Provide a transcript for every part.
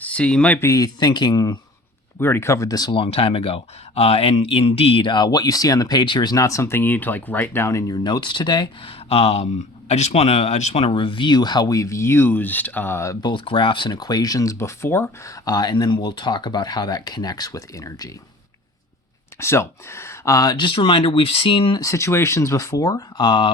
So you might be thinking, we already covered this a long time ago. And indeed, what you see on the page here is not something you need to write down in your notes today. I just want to review how we've used both graphs and equations before, and then we'll talk about how that connects with energy. So, just a reminder, we've seen situations before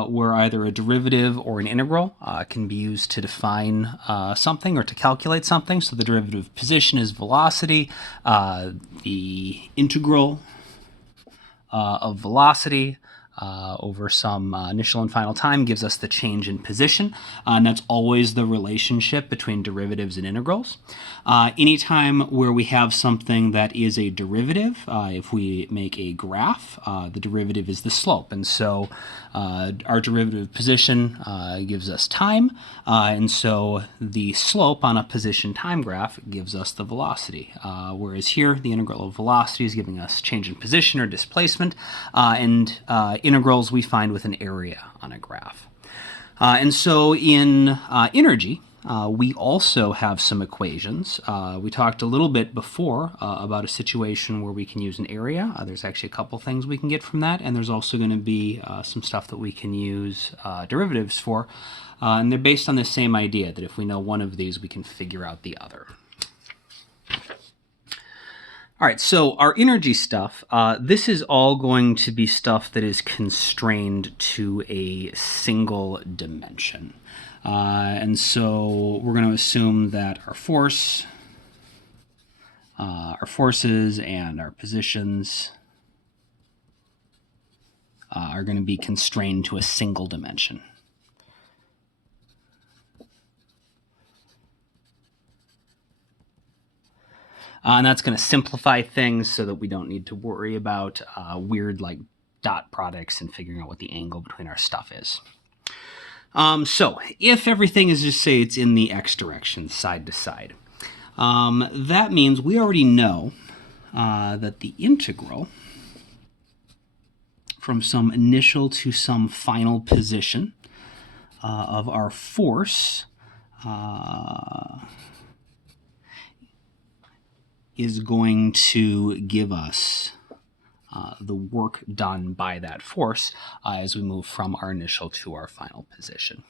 where either a derivative or an integral can be used to define something or to calculate something. So the derivative of position is velocity. The integral of velocity over some initial and final time gives us the change in position, and that's always the relationship between derivatives and integrals. Anytime where we have something that is a derivative, if we make a graph, the derivative is the slope, and so our derivative position gives us time, and so the slope on a position time graph gives us the velocity, whereas here the integral of velocity is giving us change in position or displacement, and integrals we find with an area on a graph. And so in energy, we also have some equations. We talked a little bit before about a situation where we can use an area. There's actually a couple things we can get from that, and there's also going to be some stuff that we can use derivatives for. And they're based on the same idea, that if we know one of these, we can figure out the other. All right, so our energy stuff, this is all going to be stuff that is constrained to a single dimension. And so we're going to assume that our force, our forces, and our positions are going to be constrained to a single dimension. And that's going to simplify things so that we don't need to worry about weird dot products and figuring out what the angle between our stuff is. So if everything is, just say it's in the x direction, side to side, that means we already know that the integral from some initial to some final position of our force is going to give us the work done by that force as we move from our initial to our final position.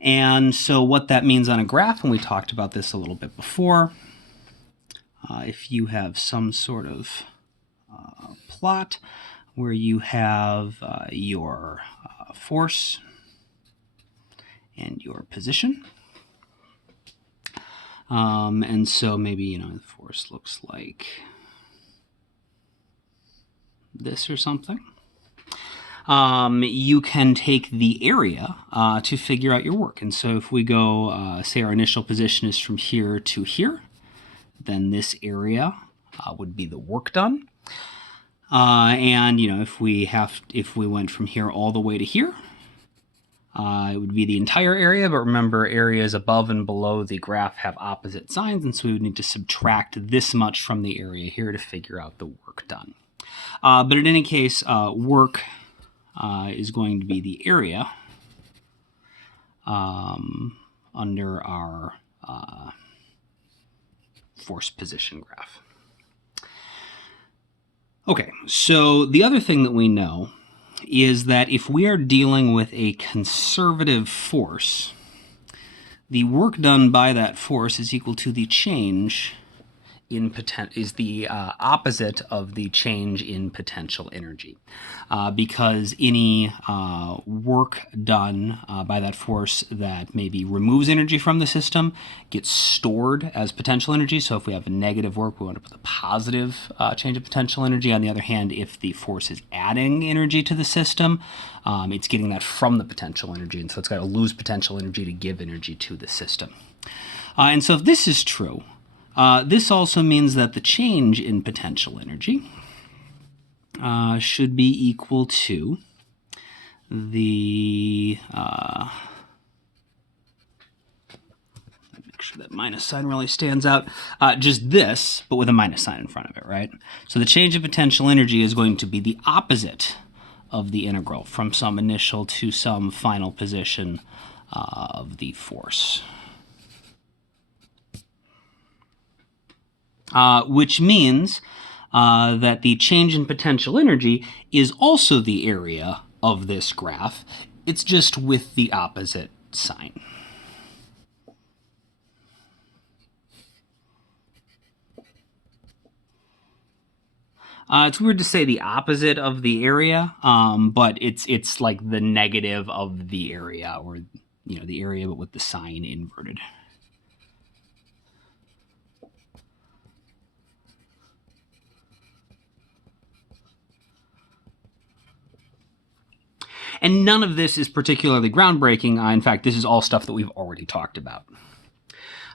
And so what that means on a graph, and we talked about this a little bit before, if you have some sort of plot where you have your force and your position, and so maybe, the force looks like this or something. You can take the area to figure out your work. And so if we go, say our initial position is from here to here, then this area would be the work done. And if we went from here all the way to here, it would be the entire area, but remember, areas above and below the graph have opposite signs, and so we would need to subtract this much from the area here to figure out the work done. But in any case, work is going to be the area under our force position graph. Okay, so the other thing that we know is that if we are dealing with a conservative force, the work done by that force is equal to the change in is the opposite of the change in potential energy, because any work done by that force that maybe removes energy from the system gets stored as potential energy. So if we have a negative work, we want to put a positive change of potential energy. On the other hand, if the force is adding energy to the system, it's getting that from the potential energy, and so it's got to lose potential energy to give energy to the system. And so if this is true, this also means that the change in potential energy should be equal to the, make sure that minus sign really stands out, just this, but with a minus sign in front of it, right? So the change in potential energy is going to be the opposite of the integral from some initial to some final position of the force. which means that the change in potential energy is also the area of this graph. It's just with the opposite sign. It's weird to say the opposite of the area, but it's like the negative of the area, or the area but with the sign inverted. And none of this is particularly groundbreaking. In fact, this is all stuff that we've already talked about.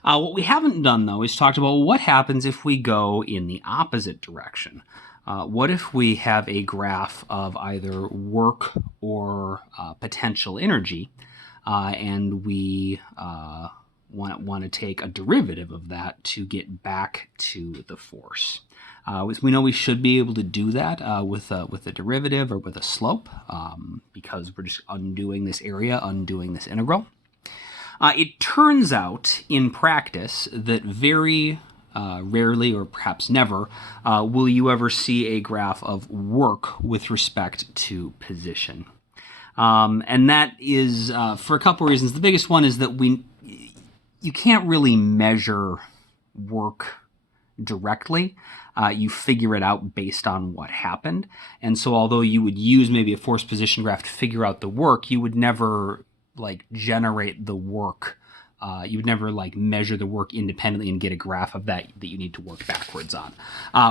What we haven't done, though, is talked about what happens if we go in the opposite direction. What if we have a graph of either work or potential energy, and we want to take a derivative of that to get back to the force? We know we should be able to do that with a derivative or with a slope, because we're just undoing this area, undoing this integral. It turns out in practice that very rarely, or perhaps never, will you ever see a graph of work with respect to position. And that is for a couple reasons. The biggest one is that you can't really measure work directly. You figure it out based on what happened. And so although you would use maybe a force position graph to figure out the work, you would never generate the work. You would never measure the work independently and get a graph of that you need to work backwards on.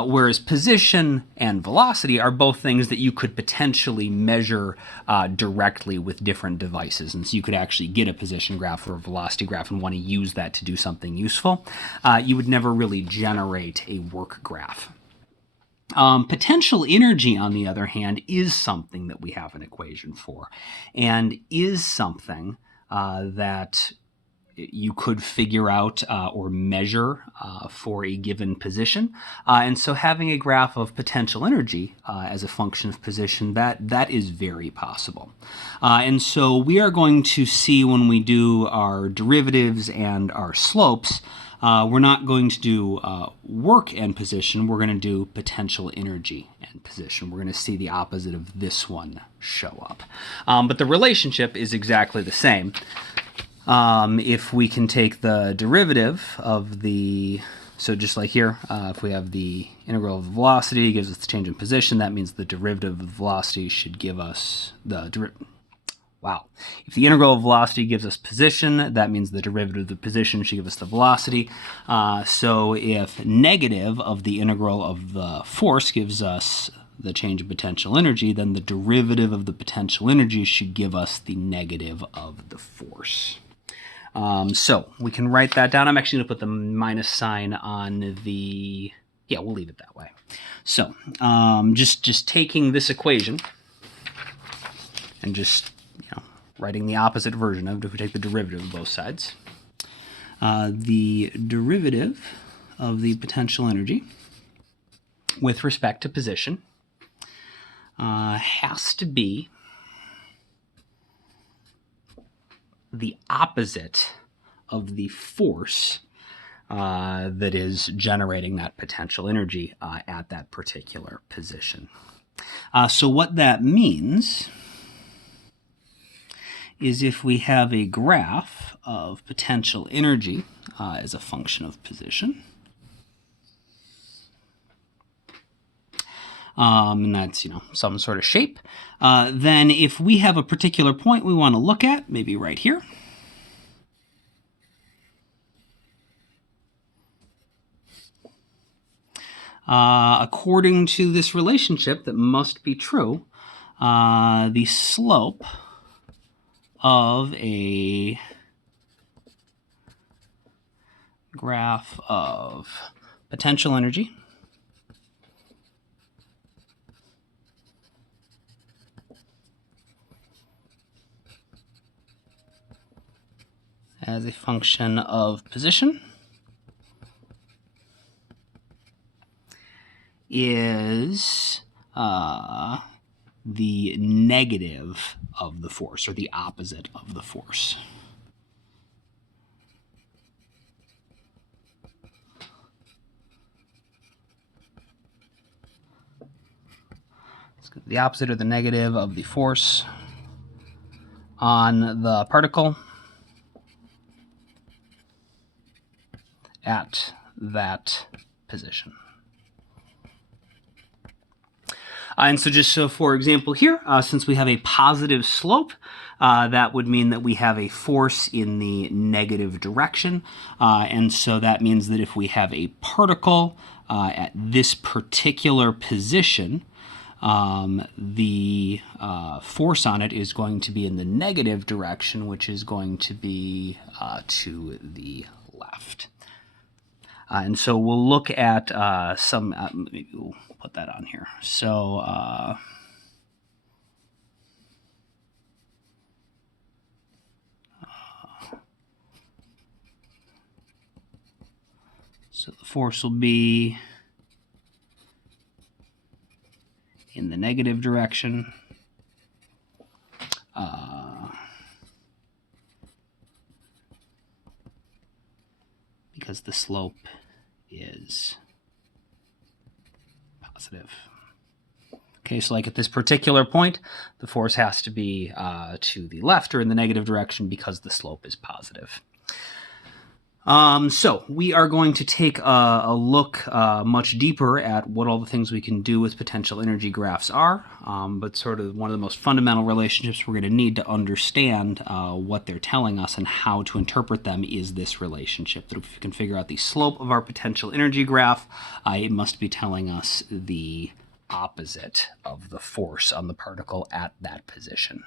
Whereas position and velocity are both things that you could potentially measure directly with different devices. And so you could actually get a position graph or a velocity graph and want to use that to do something useful. You would never really generate a work graph. Potential energy, on the other hand, is something that we have an equation for, and is something that you could figure out or measure for a given position. And so having a graph of potential energy as a function of position, that is very possible. And so we are going to see when we do our derivatives and our slopes, we're not going to do work and position, we're going to do potential energy and position. We're going to see the opposite of this one show up. But the relationship is exactly the same. If we can take the derivative of so just like here, if we have the integral of velocity gives us the change in position, that means the derivative of velocity should give us If the integral of velocity gives us position, that means the derivative of the position should give us the velocity. So if negative of the integral of the force gives us the change in potential energy, then the derivative of the potential energy should give us the negative of the force. So we can write that down. I'm actually going to put the minus sign on the... Yeah, we'll leave it that way. So just taking this equation and just writing the opposite version of it, if we take the derivative of both sides. The derivative of the potential energy with respect to position has to be the opposite of the force that is generating that potential energy at that particular position. So what that means is if we have a graph of potential energy as a function of position, and that's, some sort of shape, then if we have a particular point we want to look at, maybe right here, according to this relationship that must be true, the slope of a graph of potential energy as a function of position is the negative of the force, or the opposite of the force. the opposite or the negative of the force on the particle at that position. And so just so for example here, since we have a positive slope, that would mean that we have a force in the negative direction. And so that means that if we have a particle at this particular position, the force on it is going to be in the negative direction, which is going to be to the left. And so we'll look at some, maybe we'll put that on here. So, so the force will be in the negative direction. Because the slope is positive. Okay, so like at this particular point, the force has to be to the left or in the negative direction because the slope is positive. So we are going to take a look much deeper at what all the things we can do with potential energy graphs are, but sort of one of the most fundamental relationships we're going to need to understand what they're telling us and how to interpret them is this relationship. That if we can figure out the slope of our potential energy graph, it must be telling us the opposite of the force on the particle at that position.